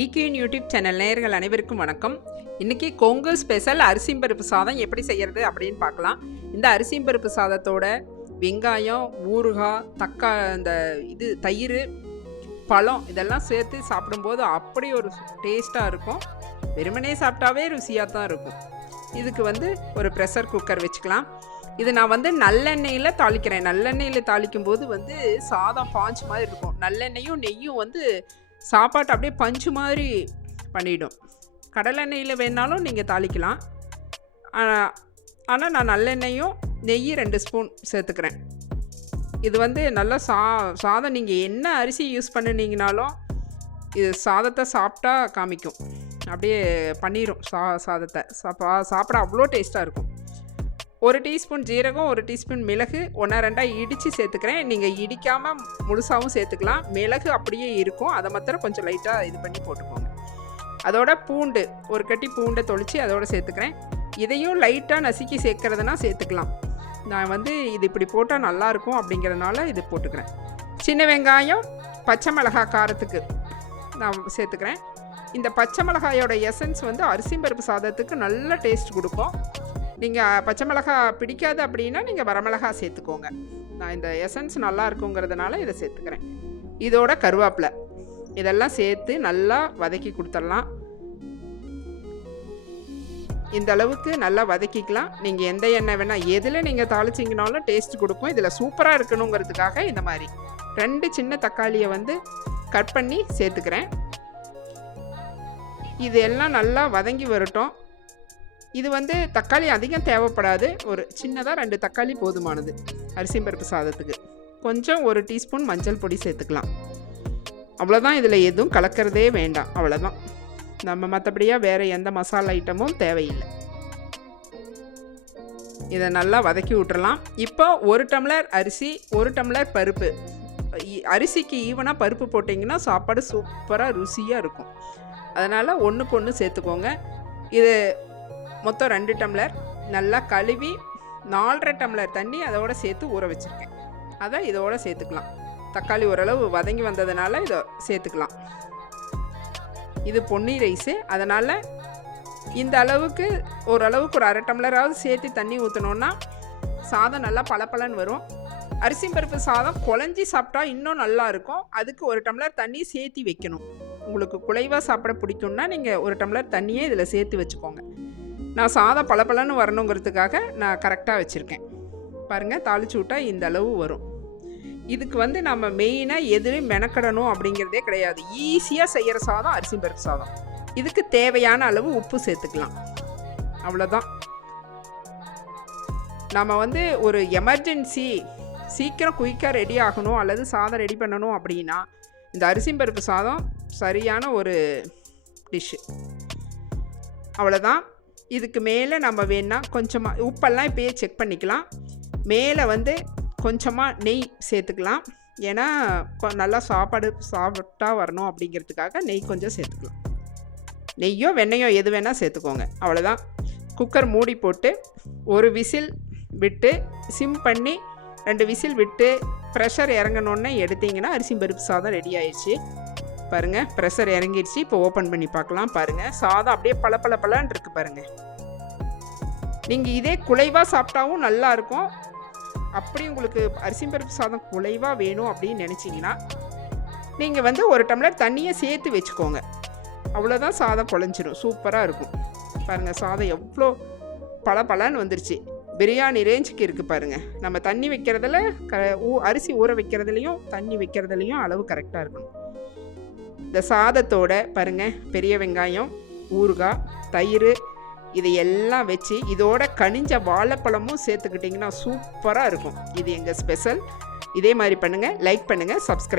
டிகியூன் YouTube channel நேயர்கள் அனைவருக்கும் வணக்கம். இன்றைக்கி கொங்கு ஸ்பெஷல் அரிசிம்பருப்பு சாதம் எப்படி செய்கிறது அப்படின்னு பார்க்கலாம். இந்த அரிசிம்பருப்பு சாதத்தோட வெங்காயம், ஊறுகாய், இந்த தயிர், பழம் இதெல்லாம் சேர்த்து சாப்பிடும்போது அப்படி ஒரு டேஸ்ட்டாக இருக்கும். வெறுமனே சாப்பிட்டாவே ருசியாக தான் இருக்கும். இதுக்கு ஒரு ப்ரெஷர் குக்கர் வச்சுக்கலாம். இது நான் நல்லெண்ணெயில் தாளிக்கிறேன். நல்லெண்ணெயில் தாளிக்கும் போது சாதம் பாஞ்சு மாதிரி இருக்கும். நல்லெண்ணெயும் நெய்யும் சாப்பாட்டை அப்படியே பஞ்சு மாதிரி பண்ணிவிடும். கடலெண்ணெயில் வேணாலும் நீங்கள் தாளிக்கலாம். ஆனால் நான் நல்லெண்ணெயும் நெய் 2 ஸ்பூன் சேர்த்துக்கிறேன். இது நல்லா சாதம் நீங்கள் என்ன அரிசி யூஸ் பண்ணினீங்கனாலும் இது சாதத்தை சாப்பிட்டா காமிக்கும். அப்படியே பண்ணிடும் சாதத்தை சாப்பிட அவ்வளோ டேஸ்ட்டாக இருக்கும். 1 டீஸ்பூன் ஜீரகம், 1 டீஸ்பூன் மிளகு 1-2 இடித்து சேர்த்துக்கிறேன். நீங்கள் இடிக்காமல் முழுசாகவும் சேர்த்துக்கலாம். மிளகு அப்படியே இருக்கும், அதை மாத்திரம் கொஞ்சம் லைட்டாக இது பண்ணி போட்டுக்கோங்க. அதோட பூண்டு, 1 கட்டி பூண்டை தொளித்து அதோடு சேர்த்துக்கிறேன். இதையும் லைட்டாக நசுக்கி சேர்க்குறதுனா சேர்த்துக்கலாம். நான் இது இப்படி போட்டால் நல்லாயிருக்கும் அப்படிங்கிறதுனால இது போட்டுக்கிறேன். சின்ன வெங்காயம், பச்சை மிளகாய் காரத்துக்கு நான் சேர்த்துக்கிறேன். இந்த பச்சை மிளகாயோட எசன்ஸ் அரிசிம்பருப்பு சாதத்துக்கு நல்ல டேஸ்ட் கொடுக்கும். நீங்கள் பச்சை மிளகாய் பிடிக்காது அப்படின்னா நீங்கள் வரமிளகாய் சேர்த்துக்கோங்க. நான் இந்த எசன்ஸ் நல்லா இருக்குங்கிறதுனால இதை சேர்த்துக்கிறேன். இதோட கருவேப்பிலை இதெல்லாம் சேர்த்து நல்லா வதக்கி கொடுத்துடலாம். இந்த அளவுக்கு நல்லா வதக்கிக்கலாம். நீங்கள் எந்த எண்ணெய் வேணால் எதில் நீங்கள் தாளிச்சிங்கனாலும் டேஸ்ட் கொடுக்கும். இதில் சூப்பராக இருக்கணுங்கிறதுக்காக இந்த மாதிரி 2 சின்ன தக்காளியை கட் பண்ணி சேர்த்துக்கிறேன். இது எல்லாம் நல்லா வதங்கி வரட்டும். இது தக்காளி அதிகம் தேவைப்படாது. ஒரு சின்னதாக 2 தக்காளி போதுமானது அரிசிம்பருப்பு சாதத்துக்கு. கொஞ்சம் 1 டீஸ்பூன் மஞ்சள் பொடி சேர்த்துக்கலாம். அவ்வளோதான். இதில் எதுவும் கலக்கிறதே வேண்டாம். அவ்வளோதான். நம்ம மற்றபடியாக வேறு எந்த மசாலா ஐட்டமும் தேவையில்லை. இதை நல்லா வதக்கி விட்டுறலாம். இப்போ 1 டம்ளர் அரிசி, 1 டம்ளர் பருப்பு. அரிசிக்கு ஈவனாக பருப்பு போட்டிங்கன்னா சாப்பாடு சூப்பராக ருசியாக இருக்கும். அதனால் 1க்கு 1 சேர்த்துக்கோங்க. இது மொத்தம் 2 டம்ளர் நல்லா கழுவி 4.5 டம்ளர் தண்ணி அதோடு சேர்த்து ஊற வச்சுருக்கேன். அதை இதோடு சேர்த்துக்கலாம். தக்காளி ஓரளவு வதங்கி வந்ததுனால இதை சேர்த்துக்கலாம். இது பொன்னி ரைஸு, அதனால் இந்த அளவுக்கு ஓரளவுக்கு ஒரு 1/2 டம்ளராவது சேர்த்து தண்ணி ஊற்றினோன்னா சாதம் நல்லா பளபளன்னு வரும். அரிசிம்பருப்பு சாதம் குழஞ்சி சாப்பிட்டா இன்னும் நல்லா இருக்கும். அதுக்கு 1 டம்ளர் தண்ணி சேர்த்து வைக்கணும். உங்களுக்கு குழைவாக சாப்பிட பிடிக்கும்னா நீங்கள் 1 டம்ளர் தண்ணியே இதில் சேர்த்து வச்சுக்கோங்க. நான் சாதம் பளபளன்னு வரணுங்கிறதுக்காக நான் கரெக்டாக வச்சுருக்கேன். பாருங்கள், தாளிச்சு விட்டால் இந்த அளவு வரும். இதுக்கு நம்ம மெயினாக எதுவும் மெனக்கடணும் அப்படிங்கிறதே கிடையாது. ஈஸியாக செய்கிற சாதம் அரிசிம்பருப்பு சாதம். இதுக்கு தேவையான அளவு உப்பு சேர்த்துக்கலாம். அவ்வளோதான். நம்ம ஒரு எமர்ஜென்சி சீக்கிரம் குயிக்காக ரெடி ஆகணும் அல்லது சாதம் ரெடி பண்ணணும் அப்படின்னா இந்த அரிசிம்பருப்பு சாதம் சரியான ஒரு டிஷ்ஷு. அவ்வளோதான். இதுக்கு மேலே நம்ம வேணால் கொஞ்சமாக உப்பெல்லாம் இப்போயே செக் பண்ணிக்கலாம். மேலே கொஞ்சமாக நெய் சேர்த்துக்கலாம். ஏன்னா நல்லா சாப்பாடு சாப்பிட்டா வரணும் அப்படிங்கிறதுக்காக நெய் கொஞ்சம் சேர்த்துக்கலாம். நெய்யோ வெண்ணெயோ எது வேணால் சேர்த்துக்கோங்க. அவ்வளோதான். குக்கர் மூடி போட்டு 1 விசில் விட்டு சிம் பண்ணி 2 விசில் விட்டு ப்ரெஷர் இறங்கணுன்னே எடுத்திங்கன்னா அரிசிம்பருப்பு சாதம் ரெடி ஆயிடுச்சு. பாருங்கள், ப்ரெஷர் இறங்கிடுச்சு. இப்போ ஓப்பன் பண்ணி பார்க்கலாம். பாருங்கள், சாதம் அப்படியே பளபளன்னு இருக்குது. பாருங்கள், நீங்கள் இதே குழைவாக சாப்பிட்டாவும் நல்லாயிருக்கும். அப்படி உங்களுக்கு அரிசிம்பருப்பு சாதம் குழைவாக வேணும் அப்படின்னு நினச்சிங்கன்னா நீங்கள் 1 டம்ளர் தண்ணியை சேர்த்து வச்சுக்கோங்க. அவ்வளோதான். சாதம் குழஞ்சிடும், சூப்பராக இருக்கும். பாருங்கள், சாதம் எவ்வளோ பளபளன்னு வந்துருச்சு. பிரியாணி ரேஞ்சுக்கு இருக்குது பாருங்கள். நம்ம தண்ணி வைக்கிறதுல அரிசி ஊற வைக்கிறதுலையும் தண்ணி வைக்கிறதுலையும் அளவு கரெக்டாக இருக்கணும். இந்த சாதத்தோட பாருங்கள், பெரிய வெங்காயம், ஊறுகாய், தயிர் இதையெல்லாம் வச்சு இதோட கனிஞ்ச வாழைப்பழமும் சேர்த்துக்கிட்டிங்கன்னா சூப்பராக இருக்கும். இது எங்கள் ஸ்பெஷல். இதே மாதிரி பண்ணுங்கள். லைக் பண்ணுங்கள், சப்ஸ்கிரைப்